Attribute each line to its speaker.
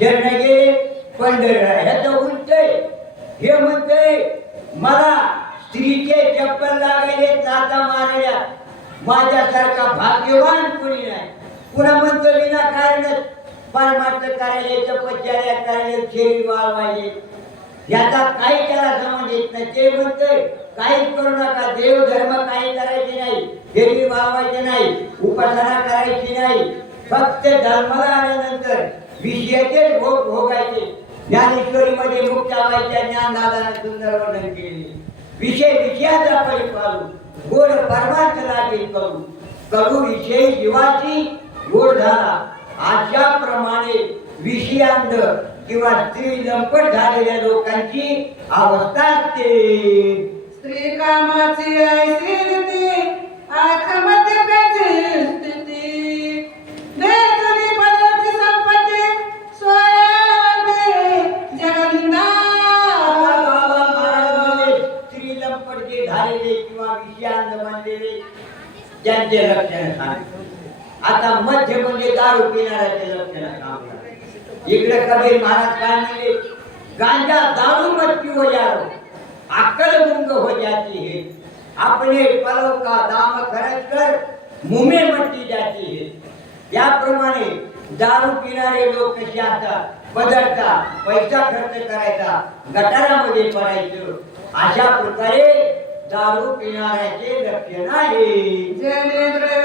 Speaker 1: शरण गेले पंढरीला ह्याचं उलट हे म्हणतंय मला स्त्रीचे चप्पल लागायले चाचा मारल्या माझ्यासारखा भाग्यवान कोणी नाही. पुन्हा म्हणतो विना कारणच परमार्थ करायले तपश्चर्या करायले खेळी वाळवायचे याचा काही त्याला समज येत नाही. ते म्हणतोय काही करू नका देव धर्म काही करायचे नाही देवी वाळवायचे नाही उपासना करायची नाही. फक्त धर्माला आल्यानंतर विषयाचे भोग भोगायचे. ज्ञानेश्वरीमध्ये मुक्ताबाईच्या ज्ञानदादाने सुंदर वर्णन केले. विषय विषयाचा परिपालू गोड परमार्थ लागे करू करू विषय जीवाची गोड झाला अशा प्रमाणे विषयांध किंवा स्त्री लंपट झालेल्या लोकांची अवस्था असते.
Speaker 2: स्त्री
Speaker 1: लंपट झालेले किंवा विषयांध मानलेले त्यांचे लक्षण सांग आता मध्य म्हणजे दारू पिणाऱ्याचे लक्षण सांगणार इकडे कबीर महाराज काय म्हणले? गांजा दारू मत हो यारो अक्कल गुंग हो जाती है. अपने पलों का दाम खर्च कर मुमे मट्टी जाती है. याप्रमाणे दारू पिणारे लोक कसे असतात? बदलता पैसा खर्च करायचा गटारामध्ये पडायचं. अशा प्रकारे दारू पिणाऱ्याचे लक्षण आहे